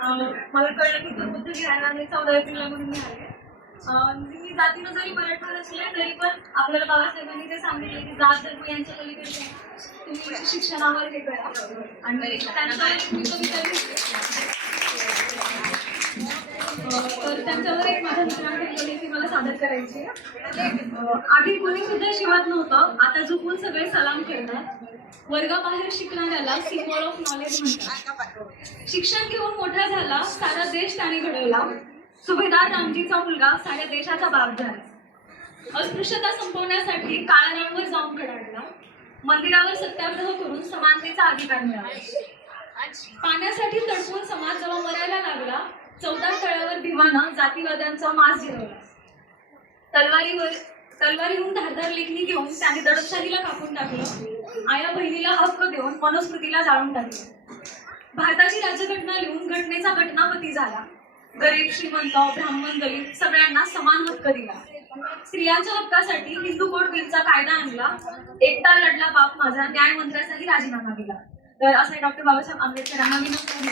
मला कळलं की तो बुद्ध घ्यायला मी 14 एप्रिलला म्हणून मिळाले. मी जातीनं जरी मराठा असले तरी पण आपल्याला बाबासाहेबांनी ते सांगितले की जात धर्म यांच्या पलीकडे काय, तुम्ही शिक्षणावर हे करा. आणि त्यांच्यावर एक मी कविता लिहिली. तर त्यांच्यावर एक माझ्या मित्राने कविता मला सादर करायची आहे. आधी कोणी सुद्धा शिवत नव्हतं, आता झुकून सगळे सलाम करतात. वर्गाबाहेर शिकणाऱ्याला सिम्बॉल ऑफ नॉलेज म्हणतात. शिक्षण घेऊन मोठा झाला, सारा देश त्याने घडवला. सुभेदार रामजीचा मुलगा साऱ्या देशाचा बाप झाला. अस्पृश्यता संपवण्यासाठी काळारामवर जाऊन कडाडला. मंदिरावर सत्याग्रह करून समानतेचा अधिकार मिळाला. पाण्यासाठी तडपून समाज जेव्हा मरायला लागला, 14 तळ्यावर भीमानं जातीवाद्यांचा मास जिरवला. तलवारीहून धारदार लेखणी घेऊन त्याने दडपशाहीला कापून टाकलं. आया बहिणीला हक्क देऊन मनुस्मृतीला जाळून टाकलं. भारताची राज्यघटना लिहून घटनेचा घटनापती झाला. गरीब श्रीमंत ब्राह्मण दलित सगळ्यांना समान हक्क दिला. स्त्रियांच्या हक्कासाठी हिंदू कोड बिलचा कायदा आणला. एकटा लढला बाप माझा, न्याय मंत्र्याचाही राजीनामा दिला. तर असं डॉक्टर बाबासाहेब आंबेडकरांना विनंती.